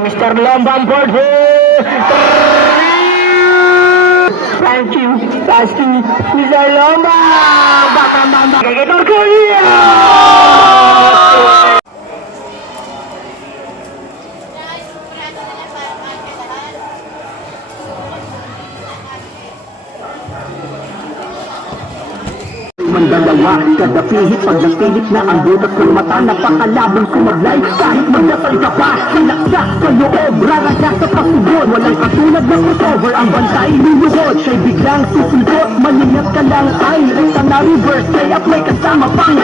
Mr. Lombang Borge. Thank you, Pastor Mr. Lombang. Baka mama kay Torkolia. Mandalawa, kada pihit pag napilit na ang butot ng mata, napakalabang sumablay kahit magdasal ka pa, sinaksak sa loob, raraga sa pasugod, walang katulad ng crossover, ang bantay luluhod, siya'y biglang susulpot, maningat ka lang ay rita na reverse, kaya may kasama pang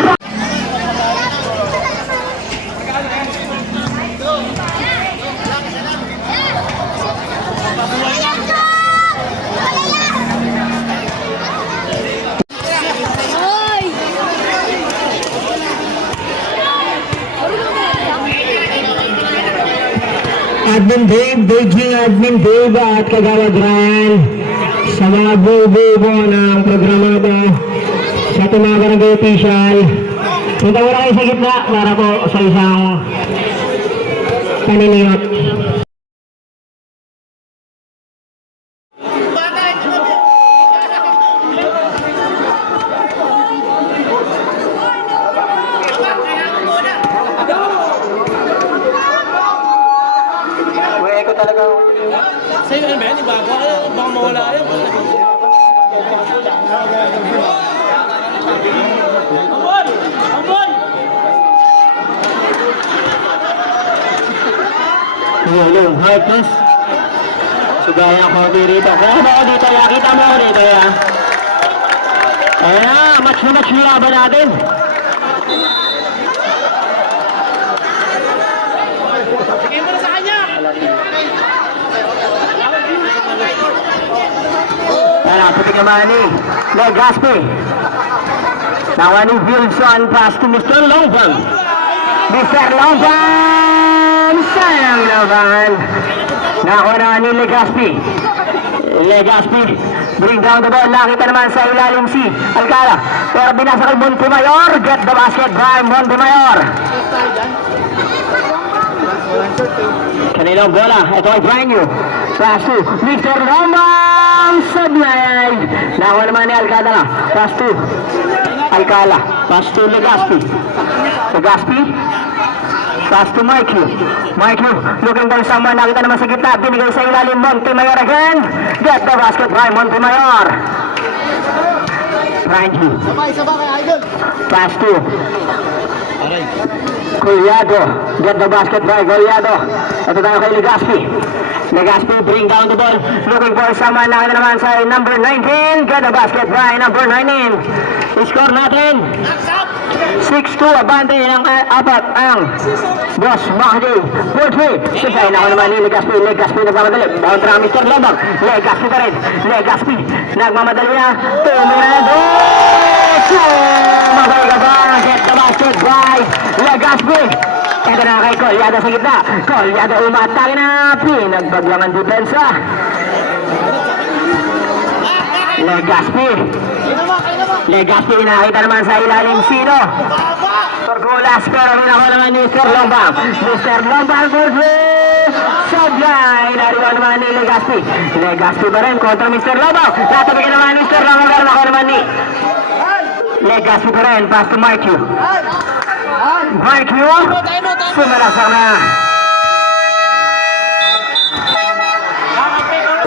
Admin Dave, Beijing Admin Dave at Kagawad Ryan sa mga bubo ng programa ito sa ating mga barangay official. Punta ko kayo sa gitna para po sa isang paniniyot. Sa'yo ano ba yan? Ibago? Baka mawala yun. Ambon! Ambon! Yung hardness. Sugaya ko dito. Kaya ba ako dito? Kita mo ako dito. Kaya match na match yung laban natin. Sige mo na sa kanya! Para puting naman ni Legaspi. Nawa ni Wilson pass to Mr. Lombang. Mr. Lombang! Sayang naman. Nakuha na ni Legaspi. Legaspi bring down the ball. Nakita naman sa ilalim si Alcala. Pero binasa kay Montemayor. Get the basket by Montemayor. Kanilang bola. Ito ay brand new. Pass to Mr. Lombang. Sablay. Nakuha naman ni Alcala. Pass to Alcala. Pass to Legaspi. Legaspi. Pass to Mikey. Mikey looking for someone. Nakita naman sa gitna. Binigay sa ilalim Montemayor again. Get the basket by Montemayor. Frankie. Pass to Collado. Get the basket by Collado. Ito tayo kay Legaspi. Legaspi bring down the ball. Looking for someone. Nakita naman sa number 19. Get the basket by number 19. Score natin 6-2. Abante ng apat ang Boss Mahdi. 4-3. Siyempre na ako naman ni Legaspi. Legaspi nagmamadali. Kontra Mr. Lombang. Legaspi pa rin. Legaspi nagmamadali na. Tumirado. Mabay ka ba? Get the basket by Legaspi. Ito na kay Collado sa gitna. Collado umatake na. Pinagbaglang ang depensa. Legaspi. Legaspi nakita naman sa ilalim sino? Torgulas pero minakuha naman ni Mr. Lombang. Mr. Lombang Sablay. Nariwan naman ni Legaspi. Legaspi pa rin kontra Mr. Lombang. Natabigin naman ni Mr. Lombang pero nakuha naman ni Legaspi pa rin. Pass to Mark Q. Mark Q. Sumalasang na.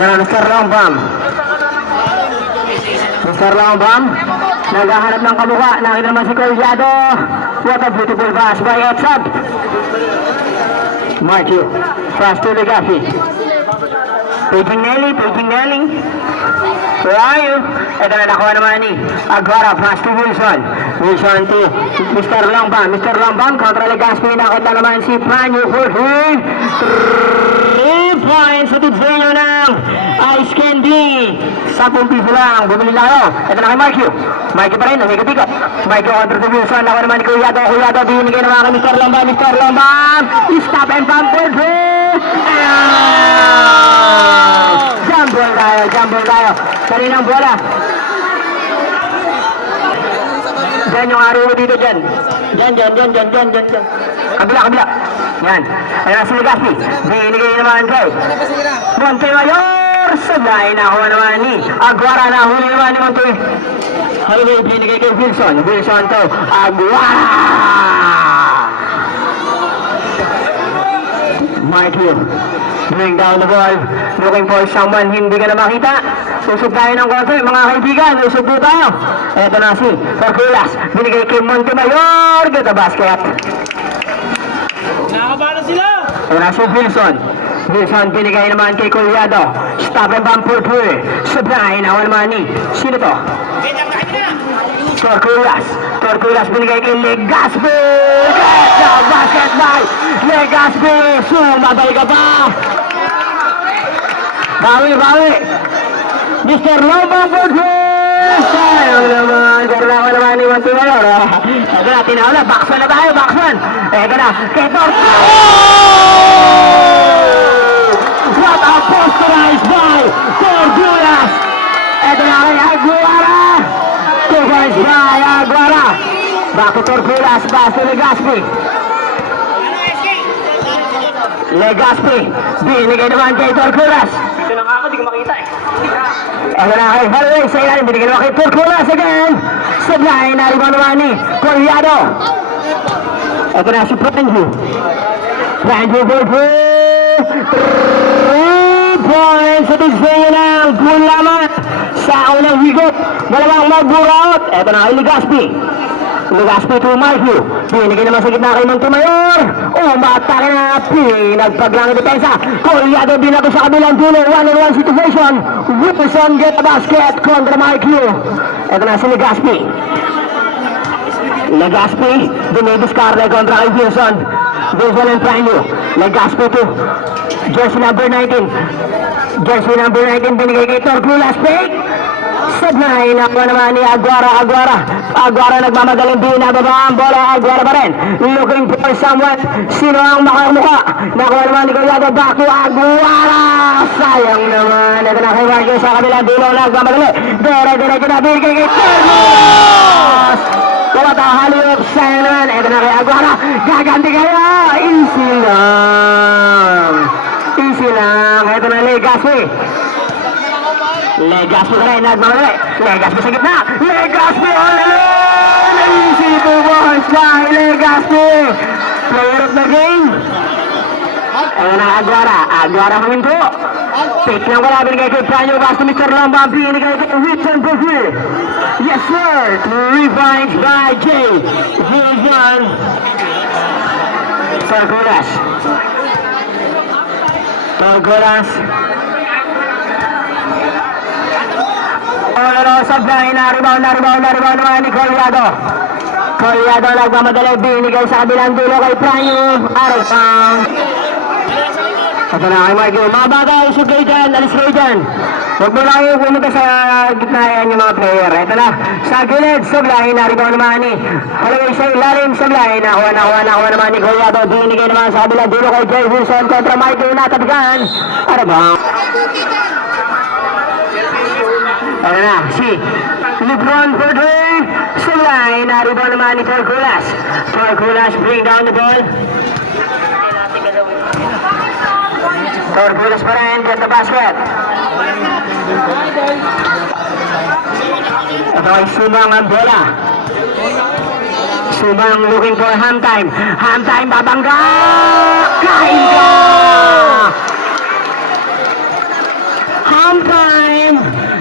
Yan Mr. Lombang. Mr. Lombang naghahanap ng kamukha. Nakita naman si Collado. What a beautiful pass by Etsab. Martiu. Pass to Legaspi. Paging Nelly. Where are you? Ito na nakuha naman ni Aguara. Pass to Wilson. Wilson to Mr. Lombang. Mr. Lombang kontra Legaspi. Nakita naman si Franyo. 3 points sa tidsayo ng Ice Candy. 10 piso lang. Bumili lang kayo. Ito na kay Mark Q. Mark Q pa rin. Umikot-ikot. Mark Q kontra to Wilson. Nakuha naman ni Collado. Collado binigay naman kay Mr. Lombang. Mr. Lombang. Stop and pump for 3. Jumble tayo. Kaninang bola. Diyan yung araw dito dyan. Diyan. Kabila. Yan. Ayan si Legaspi. Binigay naman kay Montemayor. Sabay na ako naman ni Aguara. Nahuli naman ni Monte. Halloween binigay kay Wilson. Wilson to Aguara. Marquio. Bring down the ball. Looking for someone. Hindi ka na makita. Usog tayo ng konti. Mga kaibigan, usog po tayo. Ito na si Corculas. Binigay kay Montemayor. Get the basket. Nakakabala sila! Ito na si Wilson. Wilson binigay naman kay Collado. Stop and bump for three. Supply na naman ni. Sino to? Corculas. Corculas binigay kay Legaspi. Get the basket by Legaspi. Sumabay ka pa. Bawi, bawi. Mr. Lomba for three. Sayang naman. Karlawan naman ni Montemayor. Ito na, tinawala. Baksan na tayo, baksan. Ito na, kay Corculas. What a posterized by Corculas. Ito na kay Aguara. Posterized by Aguara. Back to Corculas, pass to Legaspi. Legaspi. Binigay naman kay Corculas. Ito na nga ako, di ko makita eh. Ito na kay Halloween sa ilalim. Binigay naman kay Corculas again. Supply na rebound naman ni Collado. Ito na si Franju. Franju for 3 points sa tigsayo ng Gulamat. Sa unang higit, dalawang mag-buraot. Ito na kay Legaspi. Legaspi to Marquio. Binigay naman sa gitna kay Montemayor. Umatake na, pinagpaglang depensa. Collado binato sa kabilang dulo. 1-on-1 situation. Wilson get the basket kontra Marquio. Ito na si Legaspi. Legaspi, dinidiscard kontra kay Wilson. Wilson and Franju. Legaspi to jersey number 19. Jersey number 19 binigay kay Corculas. Fake. Sabay na po naman ni Aguara. Aguara nagmamagaling, binababa ang bola. Aguara pa rin. Looking for someone. Sino ang makamukha? Nakuha naman ni Collado. Back to Aguara. Sayang naman. Ito na kay Marquio sa kabilang dulo. Nagmamagaling. Dire-diretso na binigay kay Corculas. Kumatahaliop. Sayang naman. Ito na kay Aguara. Gaganti kaya. Easy lang. Easy lang. Ito na Legaspi. Legaspi ka rin, nagmamali. Legaspi sa gitna. Legaspi all alone. Easy to boys by Legaspi. Player of the game. Ayan na Aguara. Aguara huminto. Pick lang wala binigay kay Franjo. Basta Mr. Lomba binigay kay Wilson Brazil. Yes sir. Revenge by Jay. Wilson. Corculas. Corculas. Sabay na rebound naman ni Collado. Collado nagmamadali, binigay sa kabilang dulo kay Franjo. Arrow pound. Ito na kay Marquio. Mga bagay, isog kayo dyan, alis kayo dyan. Huwag mo lang yung pumunta sa gitna yan yung mga player. Ito na, sa gilid, sablay na rebound naman ni Halloween sa ilalim, sablay. Nakuha naman ni Collado. Binigay naman sa kabilang dulo kay Jay Wilson kontra Marquio. Natabigan. Arrow pound. Ano na, si Lebron for three. Sulay, na-rebound naman ni Corculas. Corculas bring down the ball. Corculas pa rin, get the basket. Ito ay Sumang ang bola. Sumang looking for half time. Half time, babangga! Kain ka! Half time!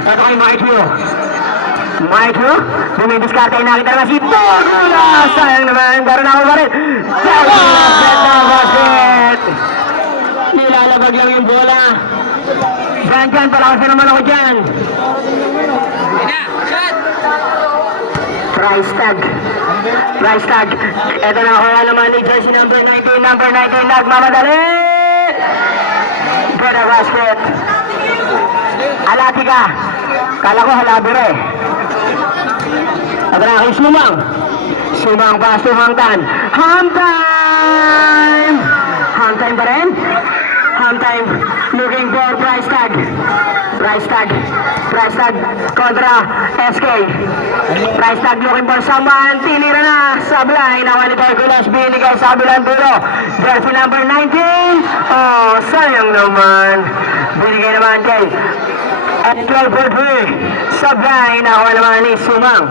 Ito kay Marquio. Marquio, dumidiskarte, nakita naman si Corculas. Sayang naman, pero na ako pa rin. Corculas, get the basket. Nilalabag lang yung bola. Dyan, palakasin naman ako dyan. Price tag. Ito na ako naman ni jersey number 19. Number 19, nagmamadali. Get a basket. Alati ka. Kala ko halabire eh. Ito na kay Sumang. Sumang pass to Hamtan. Hamtan! Hamtan pa rin? Hamtan. looking for price tag. Price tag kontra SK. Price tag looking for someone. Tinira na sa blind. Nawa ni Torculas, binigay sa kabilang dulo. Jersey number 19. Oh, sayang naman. Binigay naman kay at 12 for 3. Sa blind. Nawa naman ni Sumang.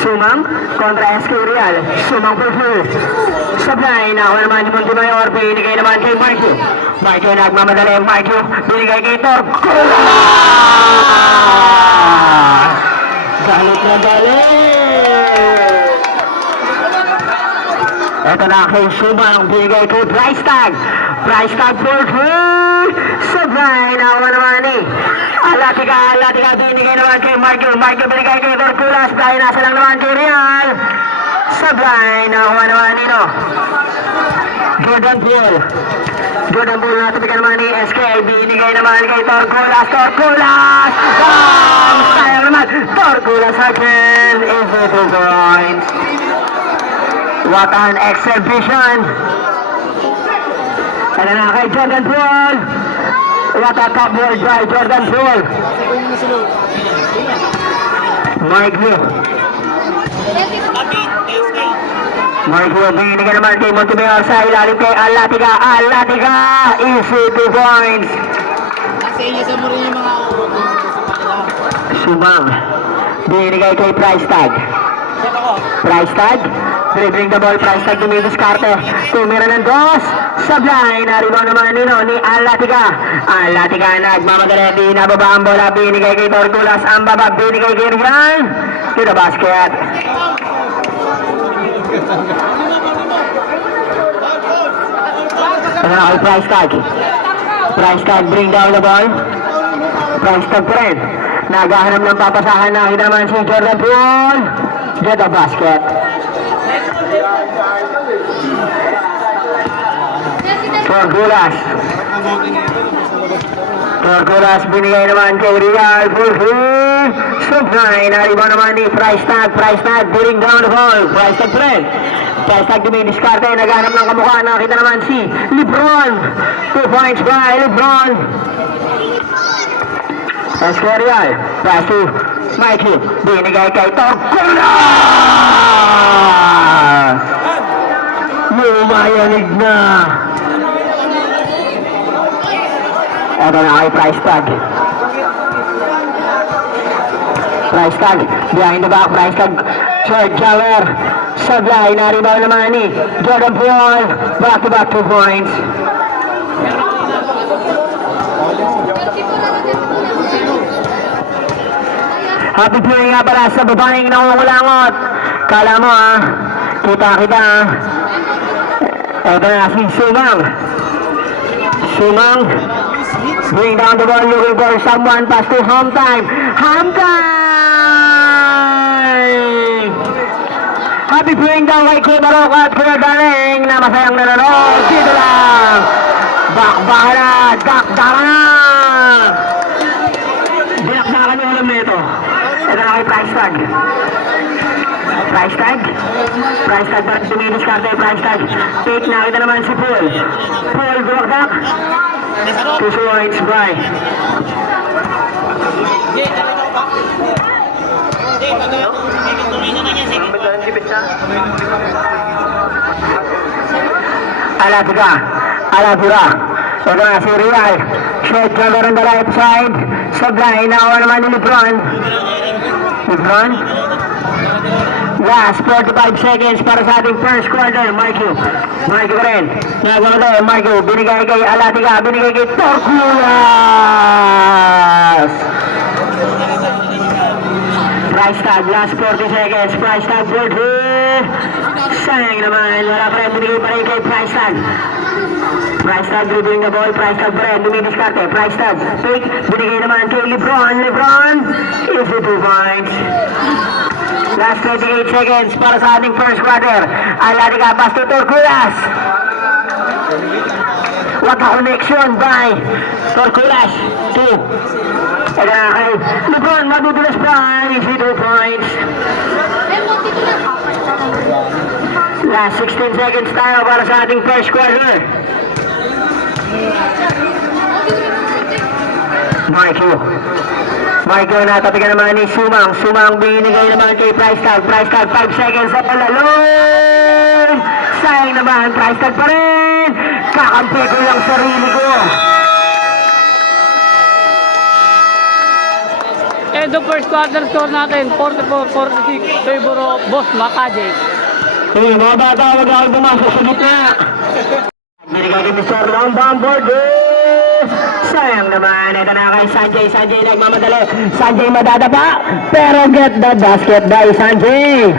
Sumang kontra SK Real. Sumang for 4. Supply na ako naman ni Montemayor. Binigay naman kay Marco. Marco nagmamadali. Marco binigay kay Torculas. Galit na galit. Ito na kay Sumang. Binigay kay price tag. Price tag for 3. Supply na ako naman ni Alatika binigay naman kay Marco. Marco binigay kay Torculas. Dahil nasa lang naman kay Real. Supply na ako naman nito. Jordan Poole natubigyan naman ni SK. Binigay naman kay Torculas. Sayang naman. Torculas again. Is it 2 points? What an exhibition. Ano na kay Jordan Poole. What a top ball by Jordan Poole. Mike Blue. Marco, binigyan naman kay Montemayor sa ilalim kay Alatica. Easy 2 points. Sumang, binigay kay price tag. Dribbling the ball, price tag dumidiskarte. Tumira ng dos. Sablay, naribaw naman ni Alatica. Nagmamadali, binababa ang bola. Binigay kay Torculas. Ang baba, binigay kay Rian. To the basket. Price tag, bring down the ball. Price tag pa rin. Naghahanap ng papasahan. Nakita naman si Jordan Poole. To the basket. Torculas binigay naman kay Real for 3. Supply, naribaw naman ni Price tag, bring down the ball. Price tag friend. Price tag dumidiskarte, naghanap ng kamukha. Nakita naman si Lebron. 2 points by Lebron. SK Real, pass to Mikey. Binigay kay Torculas. Lumayanig na. Ito na kay Price tag. Behind the back, Price tag. George Jauer. Sablay, naribaw naman ni Jordan Poole. Back to back 2 points. Happy play nga pala sa babaeng nangungulangot. Kala mo kita. Ito na si Sumang. Bring down the ball, looking for someone. Pass to Home time. Happy playing daw kay Kuya Barok at Kuya Daling na masayang nanonood. Dito lang. Dakbaka na. Dinakdakan yung alam nito. Ito na kay Price tag. Price tag para dumidiskarte. Price tag. Take, nakita naman si Poole. Bulakdak. 2 points by. Alavura. Ito na si Real. Shot cover on the right side. Sablay, nakuha naman ni Lebron. Last 45 seconds para sa ating first quarter. Marco pa rin. Nagawa Marco. Binigay kay Alatica. Binigay kay Torculas. Price tag. Last 40 seconds. Price tag for 2. Sayang naman. Wala pa rin. Binigay pa rin kay Price tag. Price tag dribbling the ball. Price tag pa rin. Dumidiskarte. Price tag. Pick. Binigay naman kay Lebron. Easy 2 points. Last 28 seconds para sa ating first quarter. Alatica pass to Torculas. What a connection by Torculas. 2. Ito na kay Lebron. Madudulas pa. Easy 2 points. Last 16 seconds tayo para sa ating first quarter. Marco natapigan naman ni Sumang. Sumang binigay naman kay Price Tag. Price Tag 5 seconds sa palalong. Sayang naman, Price Tag pa rin. Kakampi ko lang sarili ko. And the first quarter score natin, 44-46, favor of Boss Makaje. Mga bata, wag ako pumasok sa gitna. Binigay kay Mr. Lombang Borges. Sayang naman, ito na kay Sanjay. Sanjay nagmamadali. Sanjay madadapa, pero get the basket by Sanjay.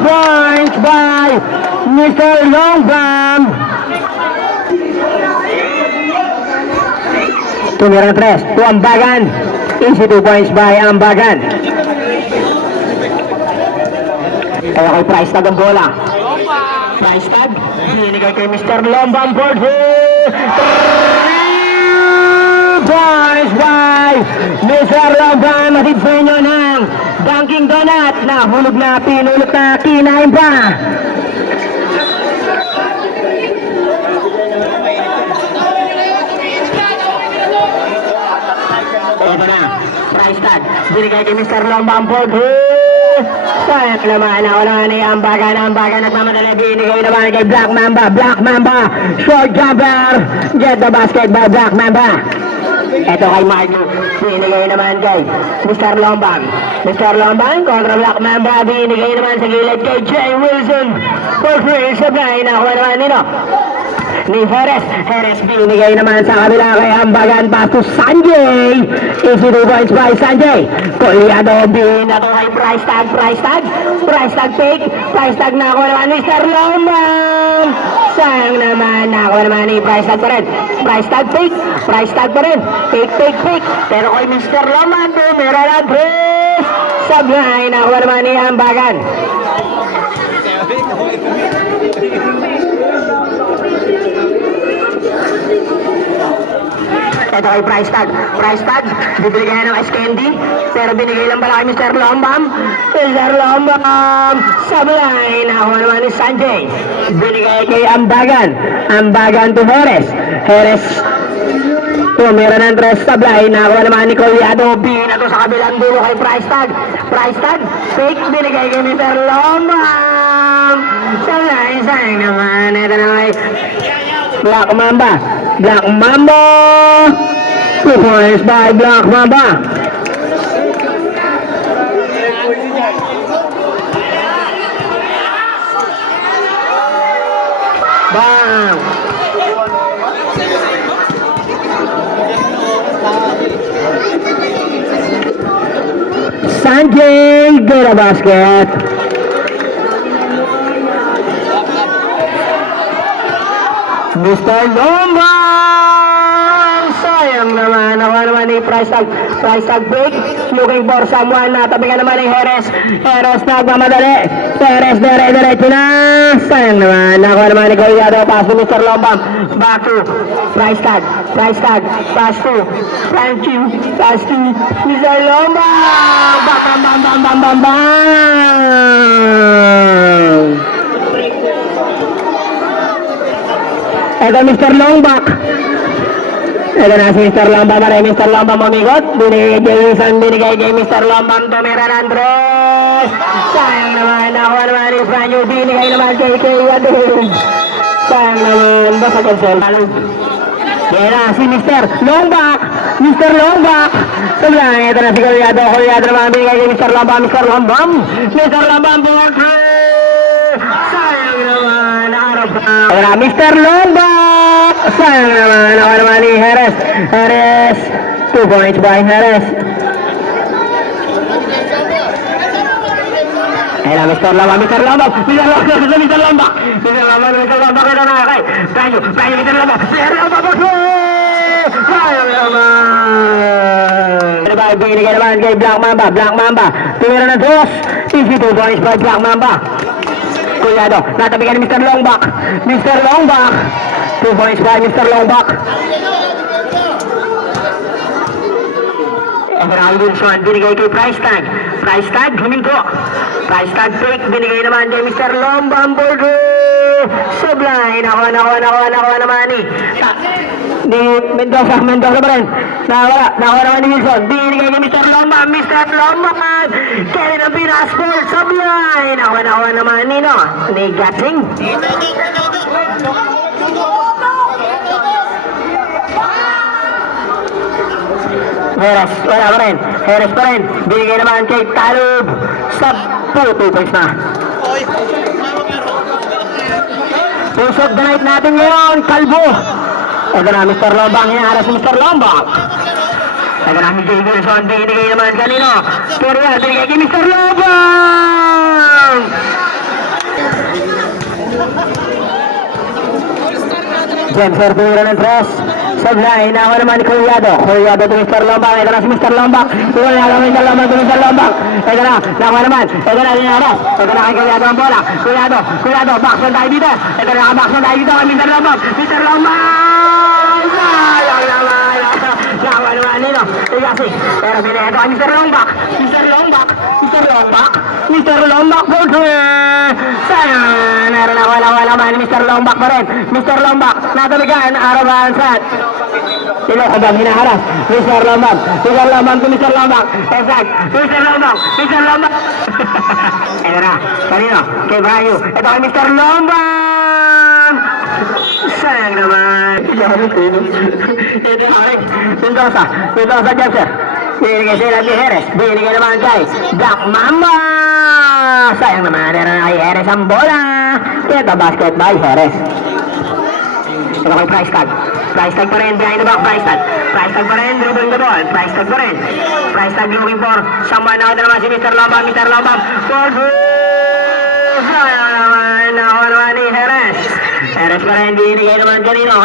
Points by Mr. Longbam. Tumira 3 to Ambagan. Easy 2 points by Ambagan. Kaya kay Price Tag ang bola. Price Tag, binigay kay Mr. Lombang Borges. 3 points by Mr. Lombang. Matid sa inyo ng Dunking Donut na hulog na, pinulot na, kinain pa. Ito na, Price Tag, binigay kay Mr. Lombang Borges. Sayang naman, ako naman ni Ambagan. Ambagan nagmamadali, binigay naman kay Black Mamba. Black Mamba, short jumper. Get the basket by Black Mamba. Ito kay Marco, binigay naman kay Mr. Lombang. Mr. Lombang kontra Black Mamba, binigay naman sa gilid kay Jay Wilson. For free, sabay na ako naman nino ni Jerez. Jerez binigay naman sa kabila kay Ambagan. Pass to Sanjay. Easy 2 points by Sanjay. Kolyado, binato kay Price Tag. Price Tag, Price Tag fake. Price Tag na ako naman Mr. Lombang. Sayang naman, ako naman ni Price Tag pa rin. Price Tag fake. Price Tag pa rin. Fake, fake, fake. Pero kay Mr. Lombang, meron na 3. Sablay na ako naman ni Ambagan. Ito kay Price Tag. Price Tag, bibigyan ng Ice Candy, pero binigay lang pala kay Mr. Lombam. Mr. Lombam, sablay na ako naman ni Sanjay. Binigay kay Ambagan. Ambagan to Jerez. Jerez, tumira ng 3, sablay na ako naman ni Kolyado. Binato sa kabilang dulo kay Price Tag. Price Tag, fake, binigay kay Mr. Lombam. Sablay, sayang naman. Ito na kay Black Mamba. Black Mamba. 2 points by Black Mamba. Bang! Sanjay, get a basket. Mr. Lombang! Sayang naman, ako naman ni Price Tag. Price Tag break, looking for someone. Natabi ka naman ni Jerez. Jerez nagmamadali. Jerez dire-diretso na. Sayang naman, ako naman ni Kolyado. Pass to Mr. Lombang. Back to Price Tag. Price Tag, pass to thank you. Pass to Mr. Lombang. Bam, bam, bam, bam, bam, bam, bam. Ito Mr. Longbak. Ito na si Mr. Lombam. Maray Mr. Lombam mamigot. Binigay kay Wilson. Binigay kay Mr. Lombam. Tumira ng 3. Sayang naman. Ako naman ni Franyo. Binigay naman kay Adun. Sayang naman. Basta cancel. Yan na si Mr. Longbak. Mr. Longbak. Sablang. Ito na si Kolyado. Kolyado naman. Binigay kay Mr. Lombam. Mr. Lombam. Mr. Lombam. Sayang naman. Nakarap na. Wala Mr. Lombak. Sayang naman. Ako naman ni Jerez. Jerez. 2 points by Jerez. Ayan na Mr. Lombak. Mr. Lombak. Mr. Lombak. Mr. Lombak. Mr. Lombak. Mr. Lombak. Ito na kay Franyo. Franyo. Mr. Lombak. Mr. Lombak. Sayang naman. Binigay naman kay Black Mamba. Black Mamba. Tumira ng 2. Easy 2 points by Black Mamba. Kulyado. Natabigan ni Mr. Longback. Mr. Longback. 2 points by Mr. Longback. Everal Wilson, binigay kay Price Tag. Price Tag, huminto. Price Tag take, binigay naman kay Mr. Lombamburgo. Sublime, nakuha naman ni Mendoza pa rin. Nakuha naman ni Wilson. Binigay kay Mr. Lomba. Mr. Lomba, carry ng Pinasport. Sublime, nakuha naman ni Gatsing. Heres, wala pa rin. Heres pa rin. Binigay naman kay Talib. Sub 2 points na. Push of the night natin ngayon, Kalbo. Ito na, Mr. Lombang. Hinaharas si Mr. Lombang. Ito na, si Jay Wilson. Binigay naman kanino. Korea, binigay kay Mr. Lombang. Jenser, tumira ng tres. Sablay, inawa naman ni Kuryado. Kuryado to Mr. Lombang. Ito na si Mr. Lombang. Ito na si Mr. Lombang to Mr. Lombang. Ito na, nakuha naman. Ito na, linaras. Ito na kay Kuryado ang bola. Kuryado, backson tayo dito. Ito na, backson tayo dito kay Mr. Lombang. Mr. Lombang! Sayang naman. Nakuha naman nino. Igasi. Pero binigay ito kay Mr. Lombang. Mr. Lombang. Mr. Lombang po. Sayang. Meron nakuha naman ni Mr. Lombang pa rin. Mr. Lombang, natabigan. Araban Sat. Iloko bang hinaharas? Mr. Lombang to Mr. Lombang. Exact. Mr. Lombang. Ito na. Kanino? Kay Bayo. Ito kay Mr. Lombang. Sayang naman. Ito na rin. Mendoza Jenser. Binigay sila ni Heres. Binigay naman kay Black Mamba. Sayang naman. Ito na kay Heres ang bola. Ito basket by Heres. Ito kay Price Tag. Price Tag pa rin, behind the back, Price Tag pa rin, dribbling the ball, Price Tag pa rin. Price Tag looking for someone out na naman si Mr. Lombang. Ball sayang naman, nakuha naman ni Heres. Heres pa rin, binigay naman kanino?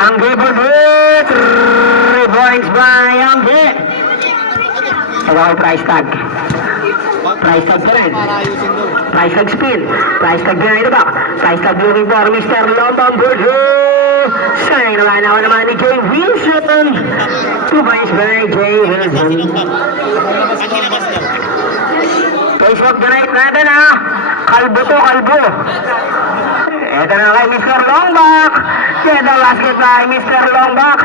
Ang for 3 points by Angge. Ito kay Price Tag. Price Tag pa rin. Price Tag spin. Price Tag behind the back. Price Tag looking for Mr. Lombamburgo. Sayang naman ni Jay Wilson. 2 points by Jay Wilson. Face of the night natin ha. Kalbo. Ito na kay Mr. Longback. Get the basket by Mr. Longback.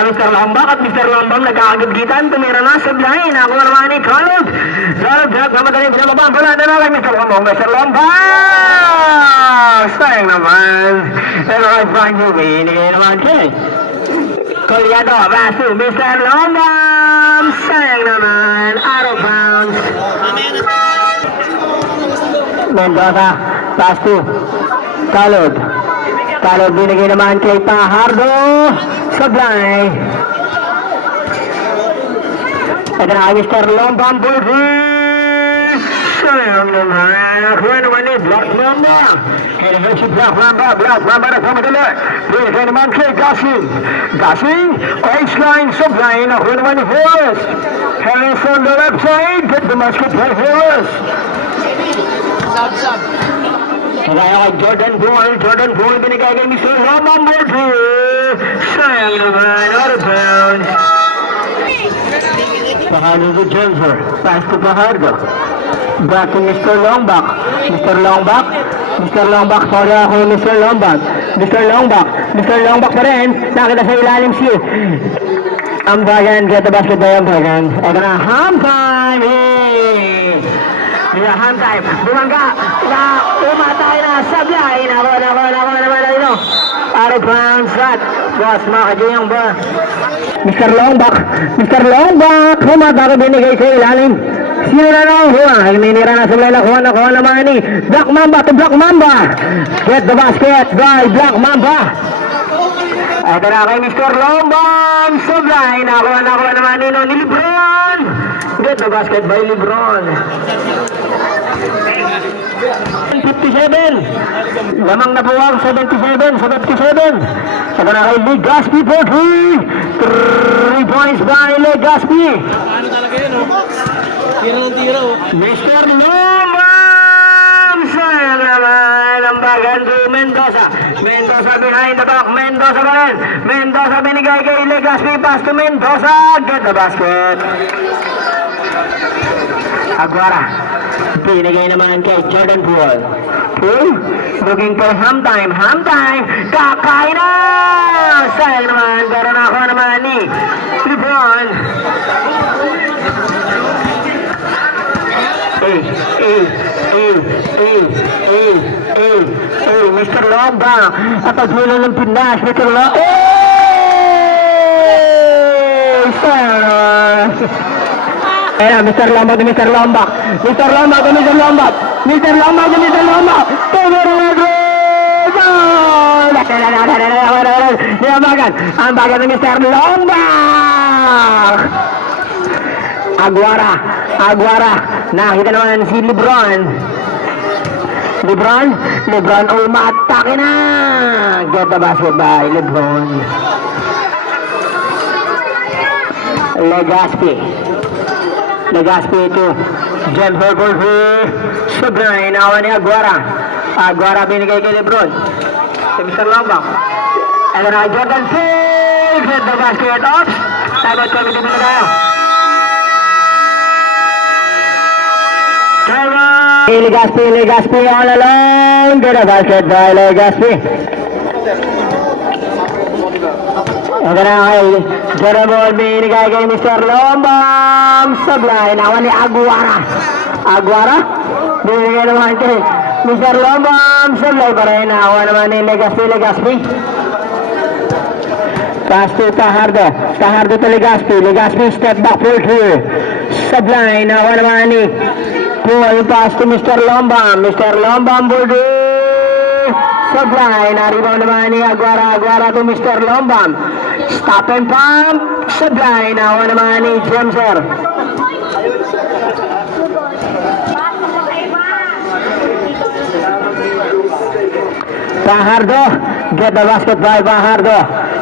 Mr. Lombang at Mr. Lombang nagkakagit-gitan. Tumira na sa blind. Ako naman ni Carl. Mamadali pinababang pala na kay Mr. Lombang. Sayang naman. Pero kay Frank Yubi, hinigay naman kay Kulyado. Pass to Mr. Lombang. Sayang naman. Out of bounds. Mendoza. Pass to Talib binigay naman kay Pajardo. Sablay. Ito na Mr. Lombamburgo. Sayang naman. Nakuha naman ni Black Mamba. Kaya naman si Black Mamba na pumadali. Binigay naman kay Gasing. Baseline. Sablay. Nakuha naman ni Forrest. Harris on the left side. Get the basket by Forrest. Kaya kay Jordan Bull binigay kay Mr. Lombamburgo. Sayang naman, out of bounds. Pajardo to Jenser. Pass to Pajardo. Back to Mr. Longback. Sorry ako Mr. Longback pa rin. Nakita sa ilalim si Ambagan. Get the basket by Ambagan. Ito na, halftime. Halftime. Bumangga. Umatay na. Sablay. Nakuha naman ito. Out of bounds at boss makadyo yung ba. Mr. Longback. Humatake binigay sa ilalim. Sino na nakuha? Ninira na sa Layla. Nakuha naman ni Black Mamba to Black Mamba. Get the basket by Black Mamba. Ito na kay Mr. Lombang. Sablay. Nakuha naman ni Lebron. Get the basket by Lebron. 57. Lamang na po ang 77 sa 57. Ito na kay Legaspi for 3 points by Legaspi. Ano talaga yun, oh. Tira ng tira, oh. Mr. Lumam! Sayang naman ang bagan to Mendoza. Mendoza behind the back. Mendoza pa rin. Mendoza binigay kay Legaspi. Pass to Mendoza. Get the basket. Aguara. Binigay naman kay Jordan Poole. Poole. Looking for ham time. Ham time. Kakain na! Sayang naman. Pero nakuha naman ni LeBron. Mr. Lomba at pagmula ng Pinas, Mr. Lomba. Ayan, Mr. Lomba to Mr. Lomba. Mr. Lomba to Mr. Lomba. Mr. Lomba to Mr. Lomba. Ang bagat ng Mr. Lomba. Aguara. Aguara. Nakita naman si Lebron. Lebron umatake na. Get the basket by Lebron. Legaspi ito. Jem Herbert Sobray. Nawa ni Aguara. Aguara binigay kay Lebron. Si Mr. Lomba. Ito na Jordan Poole. Get the basket. Oops. Time out kami dito na tayo. Legaspi all alone. Get a basket by Legaspi. Ito na kay Jeremol binigay kay Mr. Lombam. Sablay. Nawan ni Aguara. Aguara. Binigay naman kay Mr. Lombam. Sablay pa rin. Nawan naman ni Legaspi. Pass to Tahardo. Tahardo to Legaspi. Legaspi step back for 2. Sablay. Nawan naman ni Poole. Pass to Mr. Lombam. Mr. Lombam Bordeaux. Sablay. Naribaw naman ni Aguara. Aguara to Mr. Lombam. Stop and pump. Sablay. Nawa naman ni Jamser. Fajardo. Get the basket by Fajardo.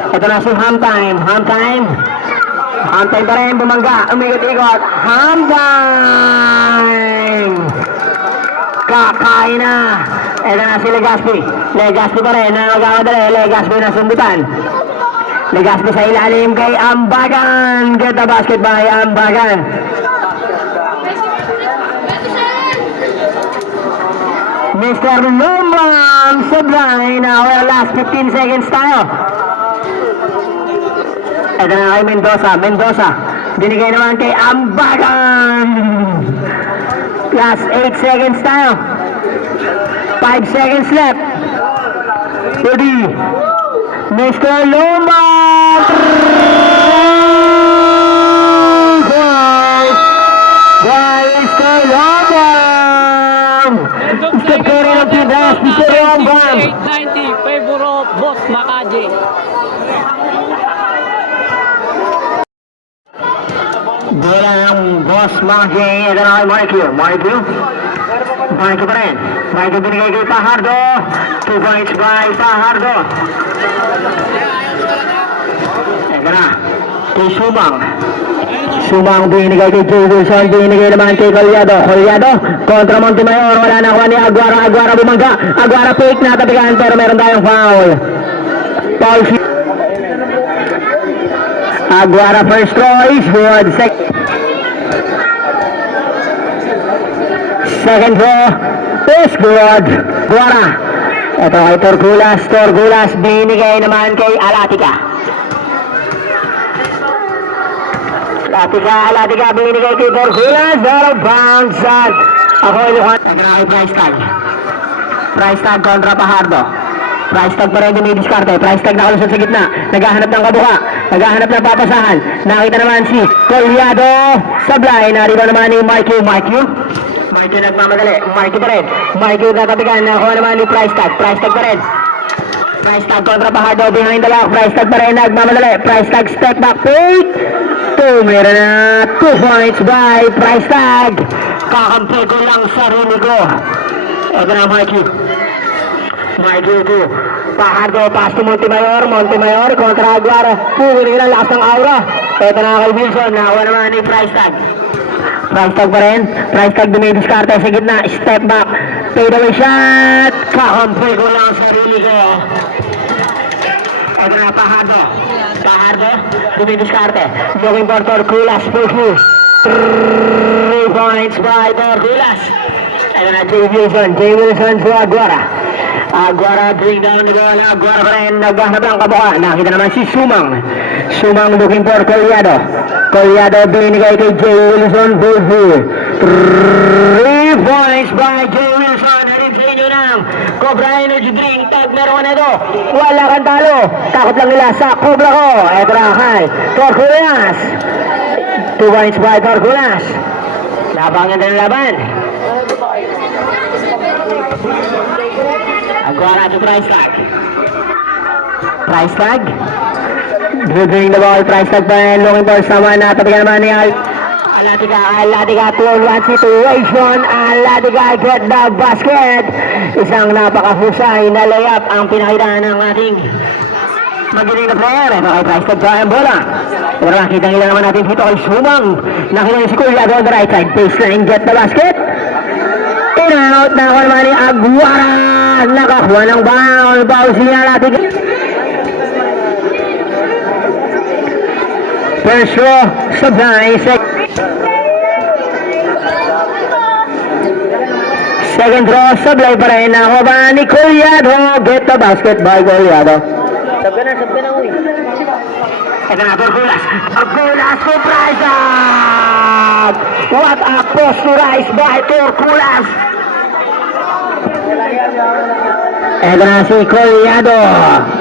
Ito na si Ham Time. Ham Time. Ham Time pa rin. Bumangga. Umikot-ikot. Ham Time. Kakain na. Ito na si Legaspi. Legaspi pa rin. Nagkamadali. Legaspi na sundutan. Legaspi sa ilalim kay Ambagan. Get the basket by Ambagan. Mr. Lumam Sablay. Now, last 15 seconds tayo. Ito na kay Mendoza. Binigay naman kay Ambagan. Plus 8 seconds tayo. 5 seconds left. 30. Mr. Loma. Mr. Loma. Step carry ng Pinas. Mr. Loma. 890, favor of Boss Makaji. Bola ng Boss Makaji. Ito na kay Marquio pa rin. Marquio binigay kay Fajardo. 2 points by Fajardo. Ito na. Kay Sumang binigay kay Joe Wilson. Binigay naman kay Collado. Kontra Montemayor. Wala na kuha ni Aguara. Aguara bumangga. Aguara fake na tabigan pero meron tayong foul. Foul. Aguara first choice. Good. Second throw is good. Aguara. Ito kay Torgulas binigay naman kay Alatica binigay kay Torgulas. Out of bounds at ako iluhan. Nagkakay price tag kontra Fajardo. Price tag pa rin dumidiskarte. Price tag nakalusot sa gitna. Naghahanap ng kabuka. Naghahanap ng papasahan. Nakita naman si Collado. Sablay. Nariba naman ni Marquio nagmamadali. Marquio pa rin. Marquio natabigan. Nakuha naman ni price tag pa rin. Price tag kontra Fajardo. Behind the back. Price tag pa rin. Nagmamadali. Price tag step back. Fake. Meron na 2 points by price tag. Kakampi ko lang sarili ko. Ito na Mikey. Mikey to Fajardo, pass to Montemayor. Montemayor kontra Aguara. Puminig ng lakas ng aura. Ito na kay Wilson. Nakuha naman ni Price tag. Price tag pa rin. Price tag dumidiskarte sa gitna. Step back. Fade away shot. Kakampi ko lang sa sarili ko. Ito na Fajardo. Fajardo dumidiskarte. Looking for Torculas. Push. 3 points by Torculas. Ito na Jay Wilson. Jay Wilson to Aguara. Aguara bring down the ball. Aguara pa rin naghahanap ng kabuka. Nakita naman si Sumang. Sumang looking for Collado. Collado binigay kay Jay Wilson. Bullseye. 3 points by Jay Wilson. Harin sa inyo ng Cobra Energy Drink. Tag meron na ito. Wala kang talo. Takot lang nila sa Cobra ko. Ito na kay Torculas. 2 points by Torculas. Napanganda ng laban. Aguara to Price tag. Price tag. Dribbling the ball. Price tag pa rin. Looking for someone. Natabigan naman ni Alatica 2-1 situation. Alatica get the basket. Isang napakahusay na layup ang pinakita ng ating magaling na player. Ito kay Price tag pa ang bola. Pero nakita nila naman natin dito kay Sumang. Nakita niya si Collado on the right side. Baseline get the basket. In and out na ako naman ni Aguara. Nakakuha ng foul. Foul siya natin. First row, Supply. Second row, Supply pa rin. Nakuha ba ni Collado. Get the basket by Collado. Sab ka na, uy. Ito na, Torculas. Torculas to Price up. What a posterize by Torculas. Ito na si Collado.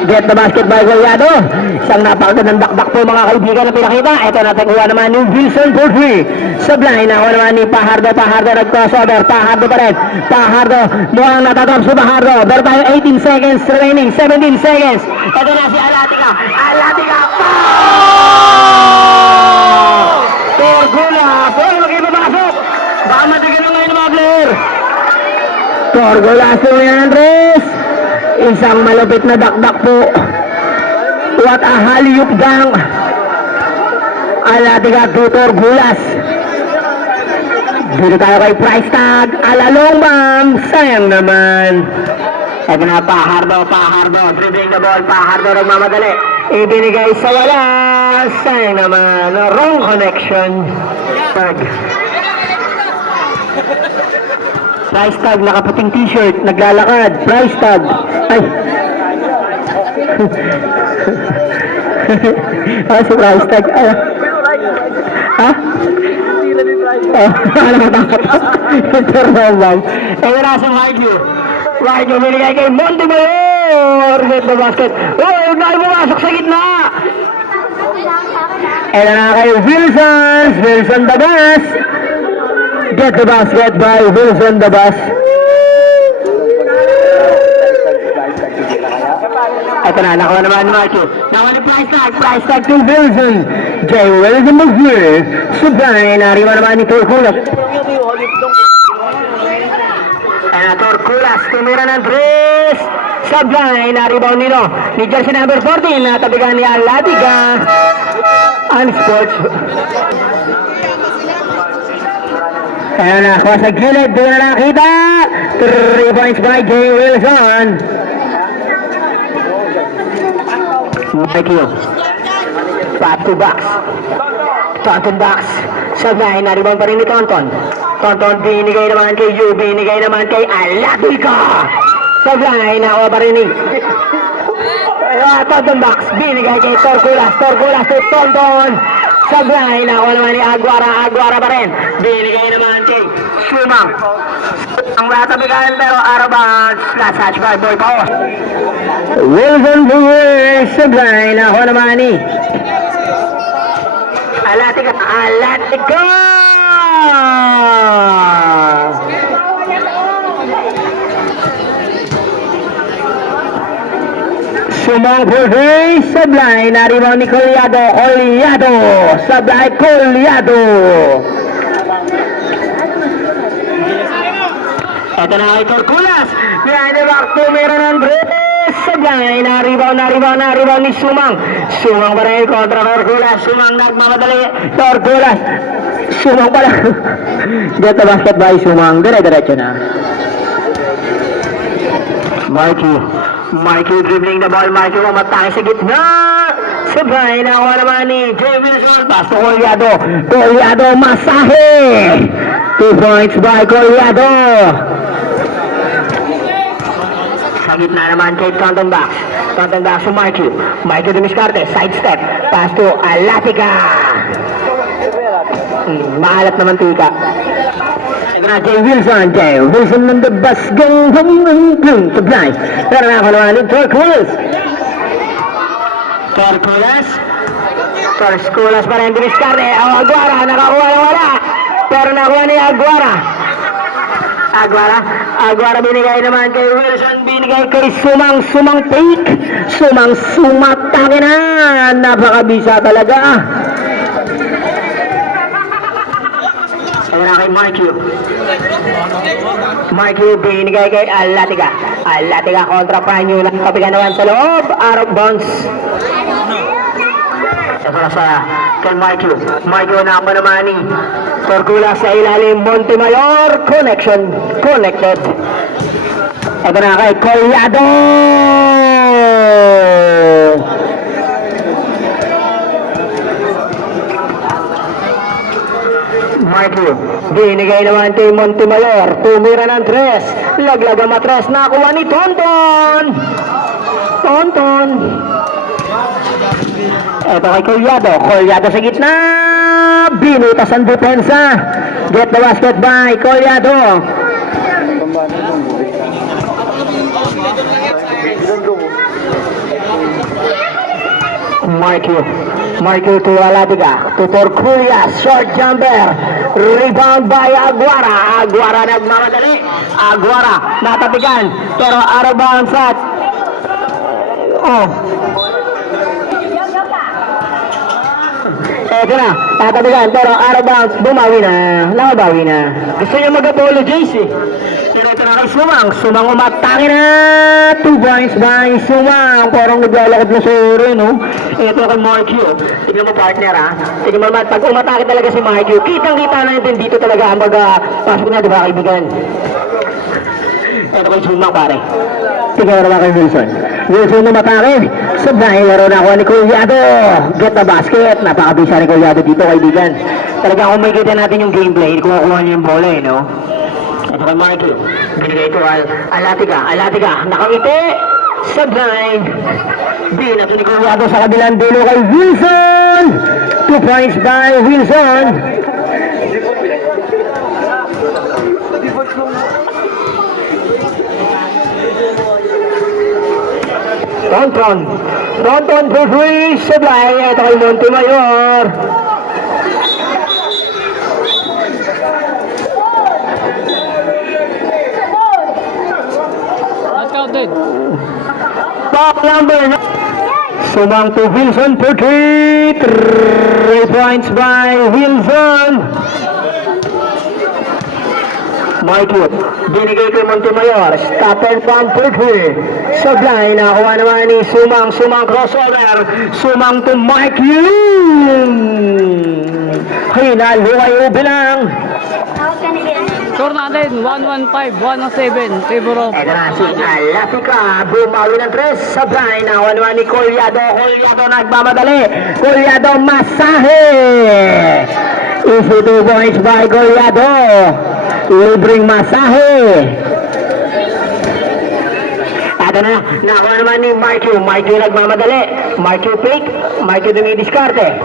Get the basket by Collado. Isang napakagandang dakdak po mga kaibigan na pinakita. Ito na nakuha naman ni Wilson for 3. Supply nakuha naman ni Fajardo. Fajardo nag-crossover. Fajardo pa rin. Fajardo mukhang natatap si Fajardo. Pero tayo 18 seconds remaining. 17 seconds. Ito na si Alatica. Alatica. Torculas. Uy, mag-ipapasok. Baka matigan na ngayon ng mga player. Torculas po yan, Andres. Isang malupit na dakdak po. What a haliyup dang. Alatica to Torculas. Dito tayo kay Price tag. Alalong bang. Sayang naman. Ito na Fajardo. Dribbling the ball. Fajardo nagmamadali. Ibinigay sa wala. Sayang naman. Wrong connection. Tag. Price tag, nakaputing t-shirt, naglalakad. Price tag. Ay. Si Price tag. Ha? Ano matakot? Interrobang. Ito na sa Wagyu. Wagyu, binigay kay Montemayor. Get the basket. Oh, dahil pumasok sa gitna. Ito na kay Wilson. Wilson the best. Get the basket by Wilson the bus. Ito na, nakuha naman ni Marco. Nakuha ni Price tag to Wilson. Jay Wilson mag-clear. Supply, nariwa naman ni Torculas. Torculas, tumira ng 3. Supply, naribaw nito. Ni jersey number 14, natabigan ni Alatica. Unsports. Ayan na, kuha sa gilid, doon na nakita. 3 points by Jay Wilson. Mikey, back to box. Tonton box. Sabay, naribang pa rin ni Tonton. Tonton, binigay naman kay Yu, binigay naman kay Alatica. Sabay, nakuha pa rin ni Tonton box, binigay kay Torculas. Torculas to Tonton. Sabay, nakuha naman ni Aguara pa rin. Binigay naman kay Sumang. Ang latabigan pero Arabang slash hatch by Boy Pao. Wilson Lewis. Sabay, nakuha naman ni Alatica. Sumang Fulvey, Sablay, naribaw ni Collado, Sablay, Collado. Ito na kay Torculas. Behind the back, tumira ng Andres. Sablay, na-rebound ni Sumang. Sumang pa rin kontra Torculas. Sumang nagmamadali. Torculas. Sumang pala. Get the basket by Sumang. Dire-diretso na. Mikey dribbling the ball. Mikey umatake sa gitna. Sabay, nakuha naman ni Jay Wilson. Pass to Collado. Collado, masahe. 2 points by Collado. Sa gitna naman kay Tonton Bax. Tonton Bax to Mikey. Mikey dumiskarte. Side step. Pass to Alatica. Maalat naman tika. Jay Wilson. Jay Wilson ng the bus. Sablay. Pero nakuha naman ni Torculas. Torculas pa rin dumiskarte. Aguara, nakakuha na wala. Pero nakuha ni Aguara. Aguara binigay naman kay Wilson. Binigay kay Sumang. Sumang take. Sumatake na. Napakabisa talaga. Kaya na kay Marky binigay kay Alatica. Alatica kontra Panyo. Nakapigan naman sa loob. Out of bounds. Ito na sa kay Marky na naman ni Torculas sa ilalim. Montemayor. Connected. Ito na kay Collado. Marky binigay naman kay Montemayor. Tumira ng 3. Laglag ang matres. Nakuha ni Tonton. Ito kay Collado sa gitna. Binutas ang depensa. Get the basket by Collado. Marky to Alatica. To Torculas. Short jumper. Rebound by Aguara. Aguara nagmamadali. Aguara natapigan. Pero out of bounds at Ito na, tatabigan, pero out of bounds, nakabawi na. Gusto niya mag-apologize eh. Pero ito na kay Sumang umatake na. 2 points by Sumang. Parang naglalakad na sa rin, no? Ito kay Marky, oh. Tignan mo partner, ha? Tignan mo naman, pag umatake talaga si Marky, kitang-kita na yun dito talaga ang pasok na, di ba, kaibigan? Ito kay Sumang, pare. Tignan mo naman kay Wilson umatake. Sabay, laro na ako ni Collado. Get the basket. Napakabisa ni Collado dito, kaibigan. Talaga kung makikita natin yung gameplay, kuha niya yung bola, eh, no? Ito kay Marky. Binigay ito Alatica. Nakangiti. Sabay. Binato ni Collado sa kabilang dulo kay Wilson. 2 points by Wilson. Tonton for free. Sabay. Ito kay Montemayor. Counted. Top number 9. Sumang to Wilson for 3. 3 points by Wilson. Marky, binigay kay Montemayor. Stop and pump for 3. Sablay, nakuha naman ni Sumang. Sumang crossover. Sumang to Marky. Hinaluwayo bilang. Score natin, 115-107. Favor of Ito na si Alatica. Bumawi ng 3. Sablay, nakuha naman ni Collado. Collado nagmamadali. Collado masahe. Issue 2 points by Collado. Libreng masahe. Ito na, nakuha naman ni Marky nagmamadali. Marky fake. Marky dumidiskarte.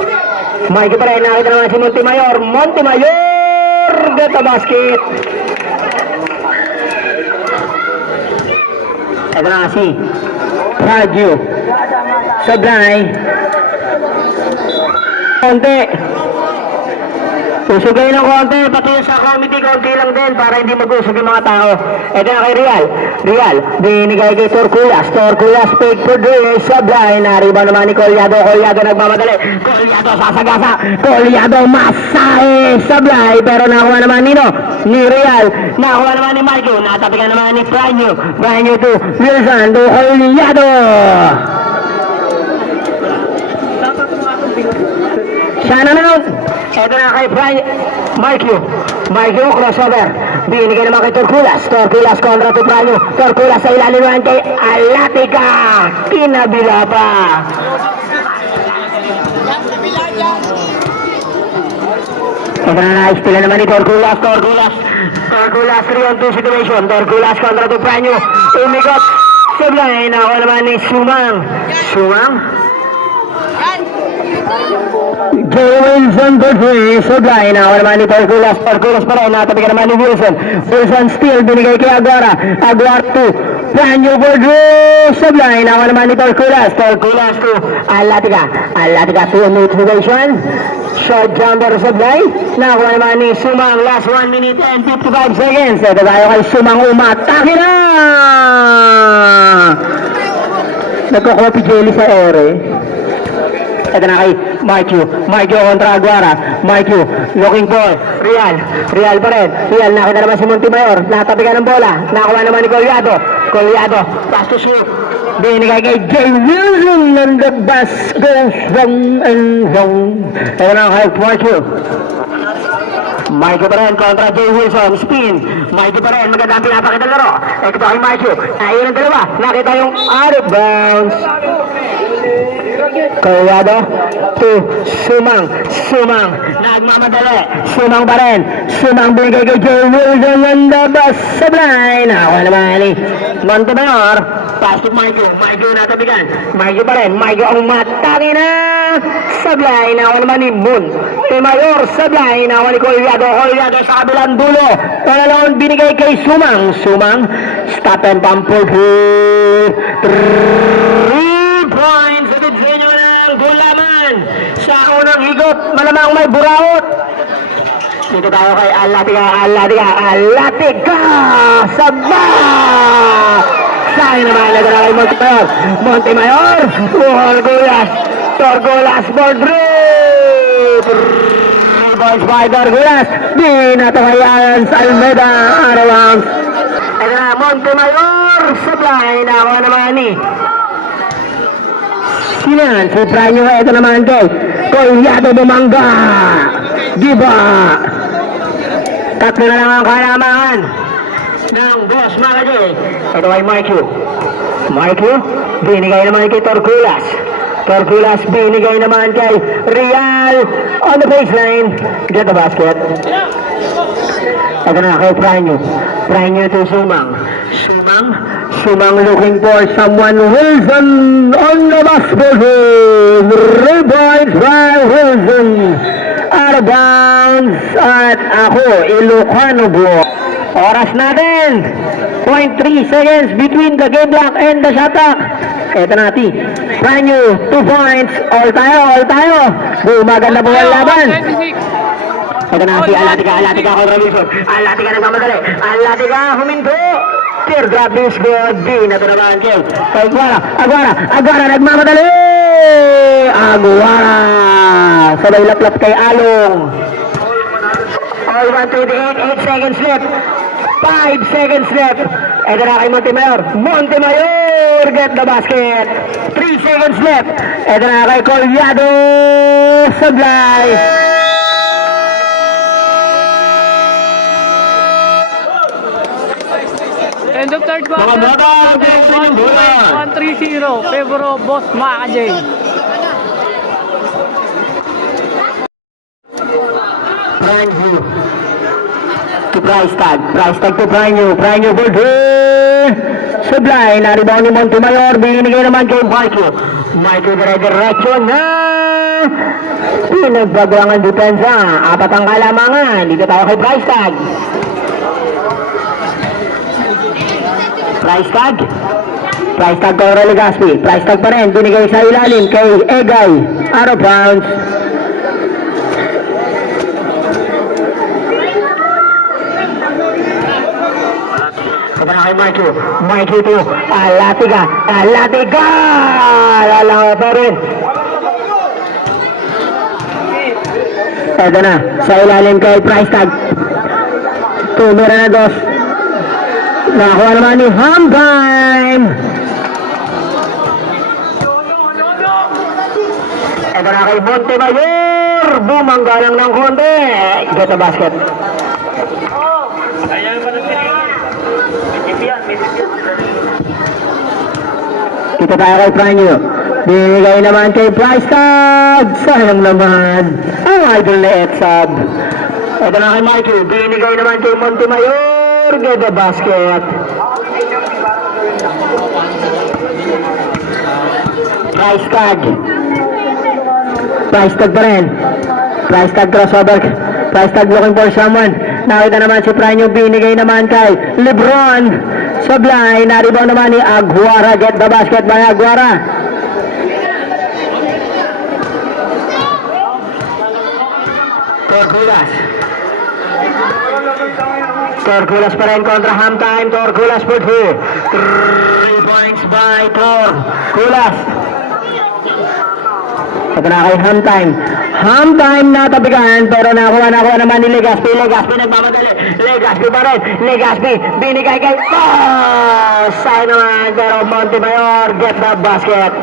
Marky pa rin, nakita naman si Montemayor. Get the basket. Ito na si Radyo. Sablay. Konti. Usugay ng konti, pati sa committee konti lang din para hindi mag-usog yung mga tao. Ito na kay Real, binigay kay Torculas fake for 3, Sablay, nariba naman ni Collado nagmamadali. Collado sasagasa, Collado masahe, Sablay, pero nakuha naman nino. ni Real. Nakuha naman ni Marco. Natapikan naman ni Franyo. Franyo to Wilson. To Juliado. Sana naman. Ito na kay Marco. Marco, crossover. Binigay naman kay Torculas. Torculas kontra to Franyo. Torculas sa ilalim naman kay Alatica. Kinabila pa. Ito na na-istila naman ni Torculas. Torculas 3-on-2 situation. Torculas kontra to Franyo. Umikot. Sablay. Nakuha naman ni Sumang. Jay Wilson to 3. Sablay. Nakuha naman ni Torculas. Torculas pa rin. Natabi ka naman ni Wilson. Wilson still. Binigay kay Aguara. Aguara 2. Franyo for Drew. Sablay. Nakuha naman ni Torculas. Torculas to Alatica. Alatica 2-on-2 situation. Short jumper Sablay. Nakuha naman ni Sumang. Last 1 minute and 55 seconds. Ito tayo kay Sumang umatake na! Nagko-copy jelly sa ere. Ito na kay Marco kontra Aguara. Marco looking for Real pa rin. Real, nakita naman si Montemayor. Natapikan ng bola. Nakuha naman ni Collado. Pass to shoot. Binigay kay Jay Wilson. And the bus goes wrong and wrong. Ito na kay Marco pa rin kontra Jay Wilson. Spin. Marco pa rin. Magandang pinapakita ng laro. Ito kay Marco. Ayun ang dalawa. Nakita yung out of bounds. Collado to Sumang. Nagmamadali. Sumang pa rin. Sumang binigay kay Jay Wilson. And the bus Sablay. Nakuha naman ni Montemayor. Pass to Marco natabigan. Marco pa rin. Marco ang matake na. Sablay. Nakuha naman ni Montemayor. Sablay. Nakuha ni Collado sa kabilang dulo. Pangalawang binigay kay Sumang. Stop and pump for 3 points. Agad sa inyo ng gulaman. Sa unang higot, malamang may buraot. Dito tayo kay Alatica. Saba! Sa akin naman, nagana kay Montemayor. Torculas for boys by Torculas. Di na ito kay Almeida. Arawang. Ito na, Montemayor. Sablay. Nakuha naman ni Sinan. Si Franyo. Ito naman kay Collado Bumanga. Diba? Tatlo na lang ang kalamangan ng boss Makajay. Ito ay Marco. Binigay naman kay Torculas. Binigay naman kay Real on the baseline. Get the basket. Ito na kay Franyo to Sumang looking for someone. Wilson on the basket. 3 points by Wilson. Out of bounds. At ako, Ilocano Bro. Oras natin 0.3 seconds between the game block and the shot clock. Ito natin Franyo 2 points. All tayo. Maganda po ang laban. Ito na si Alatica kontra Wilson. Alatica nagmamadali. Alatica huminto. Teardrop is good. Di na ito naman kay Aguara nagmamadali. Aguara sabay laplap kay Along. All 128, 8 seconds left. 5 seconds left. Ito na kay Montemayor get the basket. 3 seconds left. Ito na kay Collado. Sablay. End of third quarter. 1-3-0. Favor of boss Makajay. Franyo to Price tag to Franyo for 2. Sablay, na-rebound ni Montemayor. Binigay naman kay Marco dire-diretso na. Pinagbago ang depensa. 4 ang kalamangan. Dito tayo kay Price tag. Price tag kay Religaspi. Price tag pa rin. Binigay sa ilalim kay Egay. Out of bounds. Ito na kay Marco to Alatica. Lalawa pa rin. Ito na sa ilalim kay Price tag to tumira na dos. Nakakuha naman ni Hamtime. Ito na kay Montemayor. Bumangga lang ng konti. Get the basket. Kita tayo kay Franyo. Binigay naman kay Price Tag. Sayang naman. Ang idol na Etsab. Ito na kay Mikey. Binigay naman kay Montemayor. Get the basket. Price Tag. Price Tag pa rin. Price Tag crossover. Price Tag looking for someone. Nakita naman si Franyo. Binigay naman kay Lebron. Sablay, na-rebound naman ni Aguara. Get the basket by Aguara. Torculas. Torculas pa rin kontra Hamtime. Torculas for 2. 3 points by Torculas. Ito na kay Hamtime. Hamtime na tabigan, pero nakuha naman ni Legaspi. Legaspi nagmamadali. Legaspi pa rin. Legaspi binigay kay sayang naman, pero Montemayor get the basket.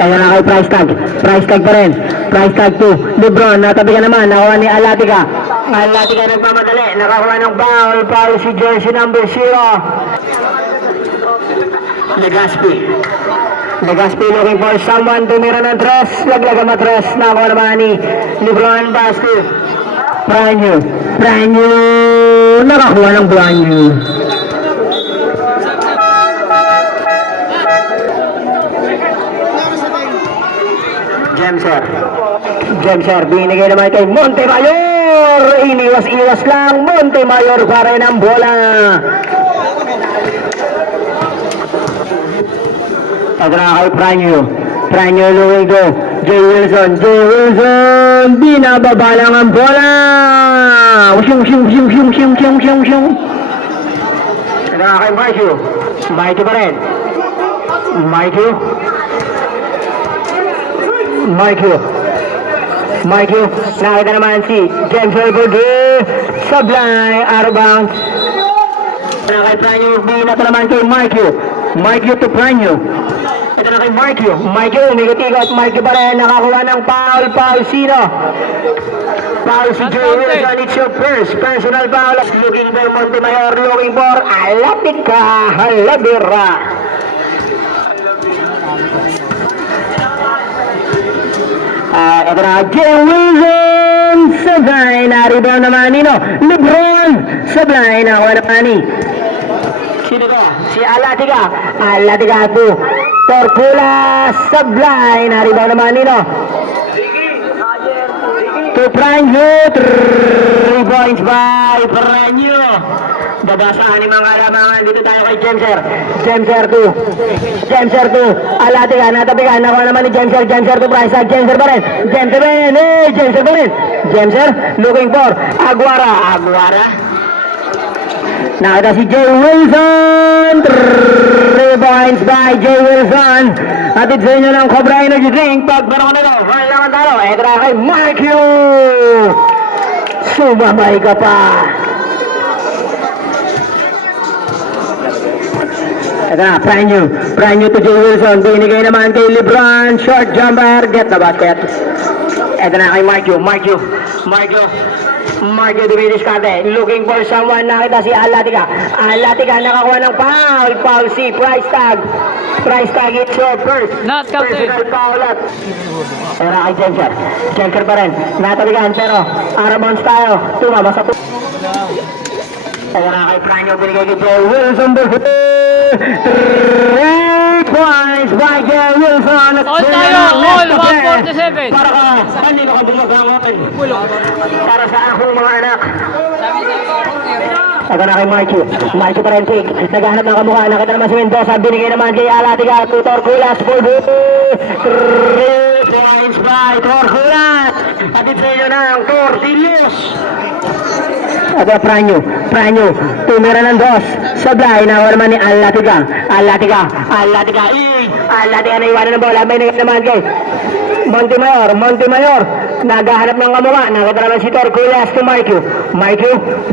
Ayan na kay Price Tag. Price Tag pa rin. Price Tag 2. Lebron, natabigan naman. Nakuha ni Alatica. Alatica nagmamadali. Nakakuha ng foul. Foul si jersey number 0. Legaspi. Legaspi looking for someone. Tumira ng tres. Laglaga matras. Nakuha naman ni Lebron basket. Franyo. Franyo. Nakakuha ng Franyo. Jamser, binigay naman kay Montemayor. Iniwas-iwas lang. Montemayor pa rin ang bola. Ito na kay Franyo. Franyo looking to Jay Wilson. Jay Wilson. Binababa lang ang bola. Ito na kay Mikey. Mikey pa rin. Mikey, nakita naman si James Elbode. Sablay, out of bounds. Kay Franyo, binata naman kay Mikey to Franyo. Ito na kay Mikey, umigot-igot. Mikey pa rin, nakakuha ng foul. Foul sino? Foul si Joe Wilson. It's your first personal foul. Looking for Montemayor, looking for Alatica Halavera. Ito na, Jay Wilson. Sablay, na-rebound naman nino. Lebron. Sablay, nakuha naman ni. Sino ba? Si Alatica. Alatica po. Torculas. Sablay, na-rebound naman nino. To Franyo. 3 points by Franyo. Babasaan ni mga kalamangan. Dito tayo kay Jamser 2. Alatica, natabigan. Nakuha naman ni Jamser 2. Price Tag. Jamser pa rin. Jamser, looking for Aguara. Nakita si Jay Wilson. 3 points by Jay Wilson. Atid sa inyo ng Cobra Energy Drink. Pagbarang na ito. Kailangan talo. Ito na kay Mikey. Sumamay ka pa. Ito na, Franyo to Jay Wilson. Binigay naman kay Lebron. Short jumper. Get the basket. Ito na kay Mikey dumidiskarte. Looking for someone. Nakita si Alatica. Nakakuha ng foul. Foul si Price Tag. It's your first Not captain. personal foul. Ito na kay Jamser pa rin. Natabigan pero out of bounds tayo. Tumama sa Ito na kay Franyo. Binigay kay Jay Wilson. 3 points by Jay Wilson. All tayo, all 147. Para ka, hindi ko kabulog ang akin. Para sa akong mga anak. Ito na kay Mikey pa rin, Pig. Naghahanap ng kamukha. Nakita naman si Mendoza. Binigay naman kay Alatica. To Torculas. 3 points by Torculas. At ito yun ang Tortillos. Ito Franyo. Tumira ng dos. Sablay, nakuha naman ni Alatica. Alatica na iwanan ng bola. May naman kay Montemayor, naghahanap ng kamuha, nakita naman si Torculas to Marquio,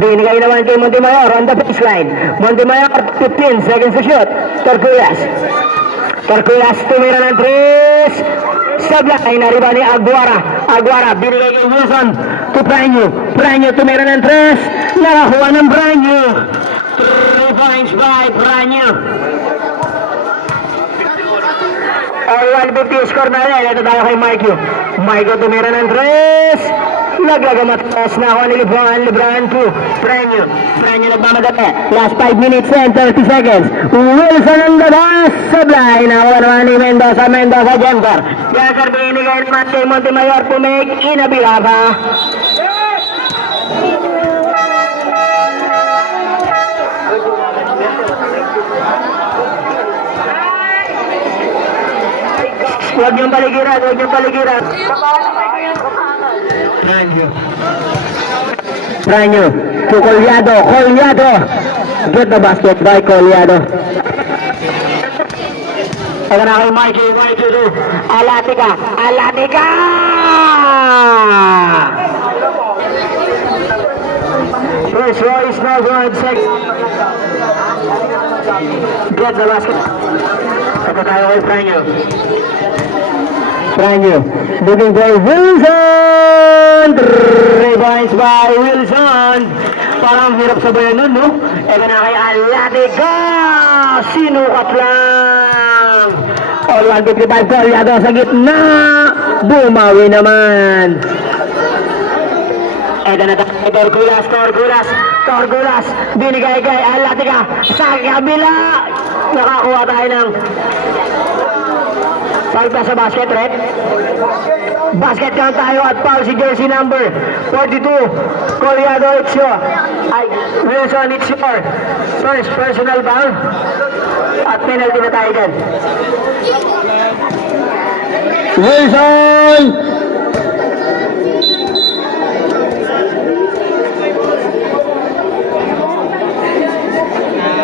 binigay naman kay Montemayor on the baseline, Montemayor, 15 seconds to shoot, Torculas tumira ng 3, sablay, nariba ni Aguara, binigay kay Wilson to Pranyo tumira ng 3, nakakuha ng Pranyo, 3 points by Pranyo. 150 score na rin. Ito tayo kay Marquio tumira ng 3. Naglagamatas na ako ni Lebron 2. Pranyo nagmamadali. Last 5 minutes and 30 seconds. Wilson ang labas. Sablay. Nakuha naman ni Mendoza Jenker. Jenker binigay naman kay Montemayor to make Inabilaba. Huwag niyong paligiran. Pranyo to Collado. Get the basket by Collado. Ito na kay Marquio to Alatica. First Royce, no good. Get the basket. Ito tayo kay Pranyo, looking for Wilson! 3 points by Wilson! Parang hirap sabayan nun, no? Eka na kay Alatica! Sinukat lang! All 155 Collado sa gitna! Bumawi naman! Eka na kay Torculas! Binigay kay Alatica! Sa kabila! Nakakuha tayo ng salta sa basket, Red. Basket count tayo at foul si jersey number 42. Collado, Wilson, it's your first personal foul. At penalty na tayo dyan. Wilson!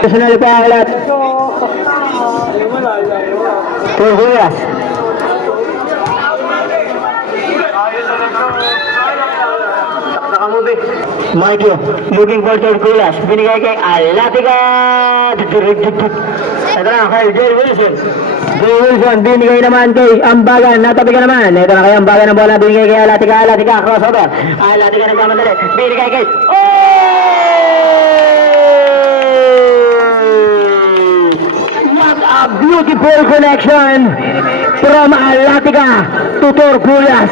Personal foul at Torculas. Marquio, looking for Torculas. Binigay kay Alatica. Ito na kay Jay Wilson. Binigay naman kay Ambagan. Natabi ka naman. Ito na kay Ambagan ang bola. Binigay kay Alatica. Crossover. Alatica nagmamadali. Binigay kay a beautiful connection from Alatica to Torculas.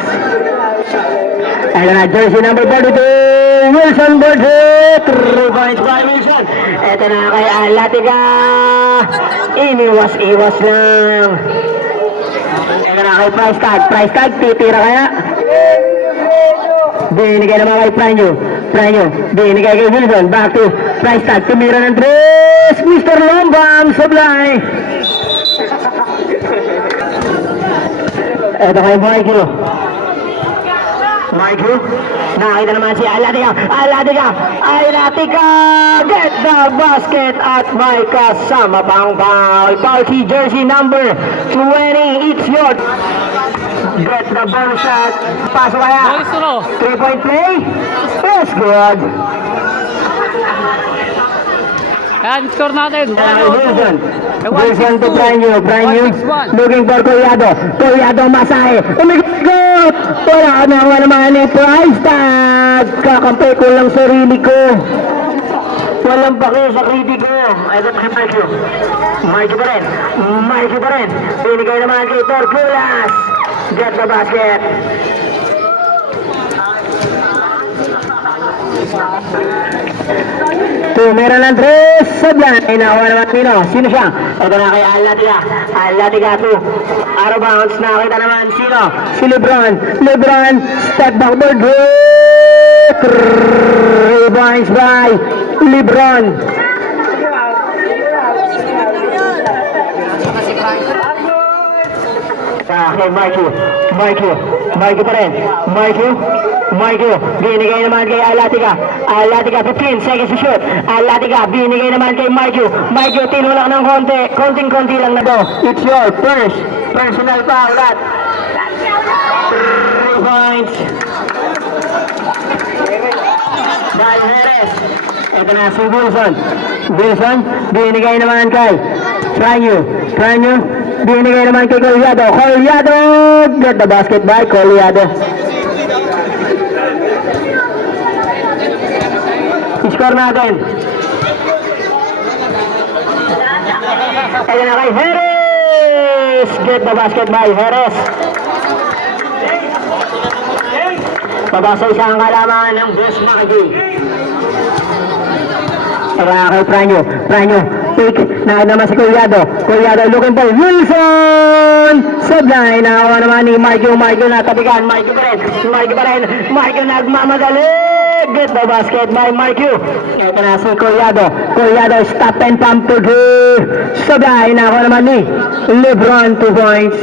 Ayan na, jersey number 42, Wilson Borges. 3 points by Wilson. Ito na kay Alatica. Iniwas lang. Ito na kay Price tag, titira kaya. Binigay naman kay Pranyo, binigay kay Wilson. Back to Price tag, tumira ng 3. Mr. Lombang, sablay. Ito kay Marquio, nakita naman si Alatica, get the basket at may kasama pang foul. Foul si jersey number 20, it's your get the ball shot. Paso kaya, 3-point play, yes, good. Ayan, score natin. Wilson to Pranyo, looking for Collado Masahe, umigot! Wala naman ni Price tag. Kakampi ko lang sarili ko. Walang baki sa kritiko. Ito kay Marquio pa rin. Binigay naman kay Torculas. Get the basket. Tumira ng 3, sablay. Nakuha naman Pino. Sino siya? Ito na kay Alatica 2. Out of bounds. Nakita naman sino? Si Lebron, step backboard. 3 points by Lebron. Kay Marquio pa rin. Marquio, binigay naman kay Alatica, 15 seconds to shoot. Alatica, binigay naman kay Marquio, tinulak ng konti lang na to. It's your first personal foul at 3 points. By Jerez. Ito na si Wilson. Wilson, binigay naman kay Franyo. Franyo, binigay naman kay Collado. Collado! Get the basket by Collado. Score natin. Ito na kay Jerez. Get the basket by Jerez. Pabasa isang kalamangan ng Boss Macadie. Para kay Franyo. Franyo, pick. Nakit naman si Collado. Collado looking for Wilson! Sablay, nakawa naman ni Marco. Marco natabigan. Marco pa rin. Marco pa rin. Marco nagmamadali. Get the basket by Marco. Ito na si Collado. Collado stop and pump to the Sablay, nakawa naman ni Lebron 2 points.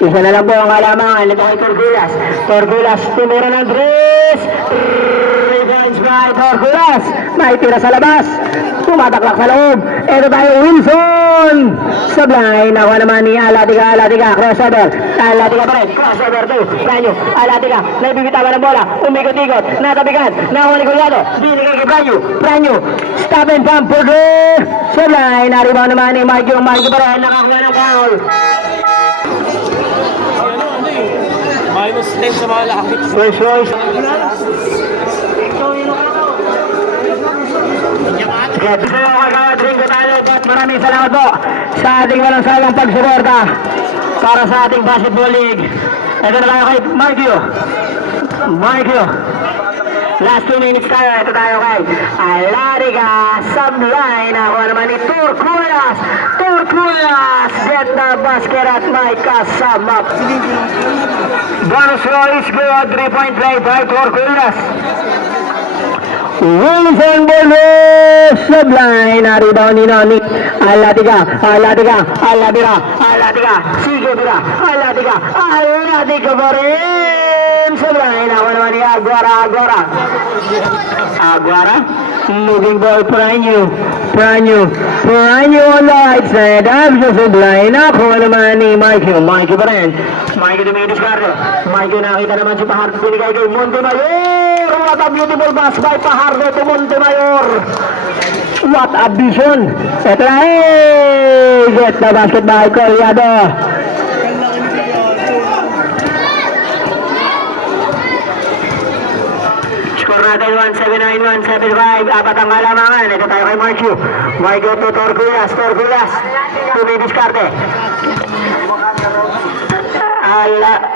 Isa na lang po ang kalamangan. Ito kay Torgulas. Torgulas, tumira ng Dres. Revenge by Torgulas. May tira sa labas. Tumataklak sa loob. Ito tayo, Wilson. Sablay, nakuha naman ni Alatiga. Alatiga, crossover. Alatiga pa rin. Crossover to. Franyo, Alatiga. Naibibitawan ng bola. Umikot-ikot. Natabigan. Nakuha ni Collado. Binigay kay Franyo. Franyo, stop and pump for the Sablay. Naribaw naman ni Marco. Marco pa rin. Nakakuha ng foul. Minus 10 sa mga lakit. First choice. Maraming salamat po sa ating walang sayang pagsuporta para sa ating basketball league. Ito na tayo kay Marco. Marco. Last 2 minutes tayo. Ito tayo kay Alariga. Sablay. Nakuha naman ni Torculas. Torculas. Get the basket at may kasama. Bonus Royce. Good 3-point play by Torculas. Wilson Bolos. Sablay. Naribaw ni Noni. Alatiga. Alatiga. Alatiga. Alatiga. Sige bira. Alatiga. Alatiga pa rin. Sablay. Nakuha naman ni Aguara. Aguara. Aguara. Moving ball, Pranyo. Pranyo. Pranyo on the right side. Absa Sablay. Nakuha naman ni Marco. Marco pa rin. Marco dumidiscard. Marco nakita naman si Pahardo. Binigay kay Montemayor. What a beautiful pass by Pahardo to Montemayor. What a vision. Ito na get the basket by Collado. Score natin 179-175. Apat ang kalamangan. Ito tayo kay Marco. Marco to Torgulas. Torgulas. Tumidiscarte.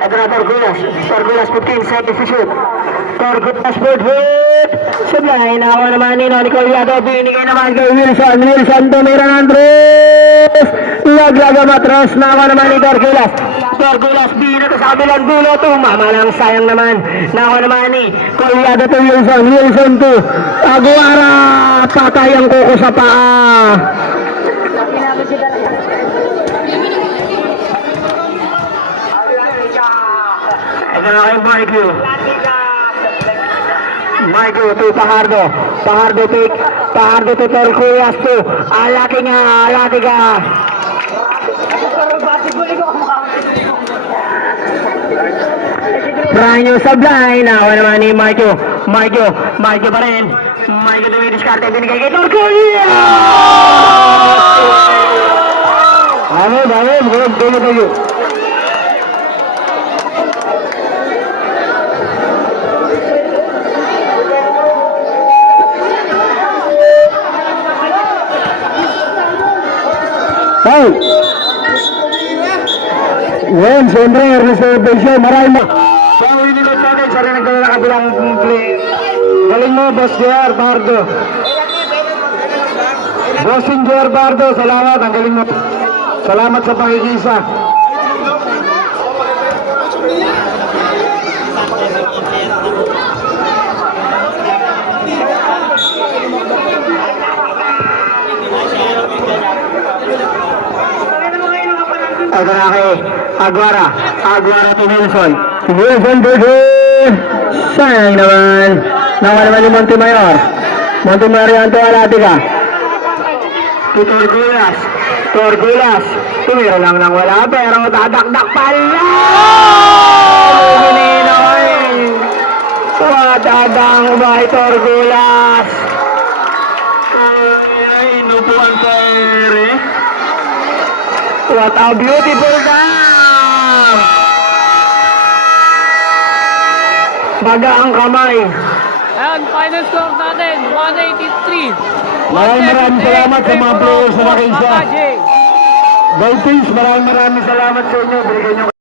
Ito na Torgulas. Torgulas 15 seconds to shoot. Torgulas for hit. Sablay. Nakawa naman ni Noni Collado. Binigay naman kay Wilson. Wilson tumira ng Dres. Laglaga matros. Nakawa naman ni Torgulas. Torgulas binito sa kabilang dulo. Tumama lang. Sayang naman. Nakawa naman ni Collado to Wilson. Wilson to Aguara. Patay ang kuko sa paa. Ito na kay Marco. Marco to Pahardo. Pahardo pick. Pahardo to Torculas to Alatiga. Alatiga. Pranyo Sablay. Nakuha naman ni Marco. Marco. Marco pa rin. Marco dumidiscarte. Binigay kay Torculas. Dami. Tayo. Hey! Ngayon, siyempre, reservation, marami mo. So, inilit natin, sa rin ang kabilang play. Galing mo, Boss JR Bardo. Bossing JR Bardo, salamat, ang galing mo. Salamat sa pakikisa. Ito na kay Aguara. Aguara to Wilson. Wilson Berger. Sayang naman. Nakuha naman ni Montemayor. Montemayor yan to Alatiga. Si Torgulas. Tumira lang ng wala, pero dadakdak pa rin yan! Gininoy! Wadadang by Torgulas! Ay, inupuan ka, Ere. What a beautiful dam! Baga ang kamay. Ayan, final score natin, 183. Maraming salamat sa mga players na nakiisa. Makaje. Goldfish, maraming salamat sa inyo. Bigyan nyo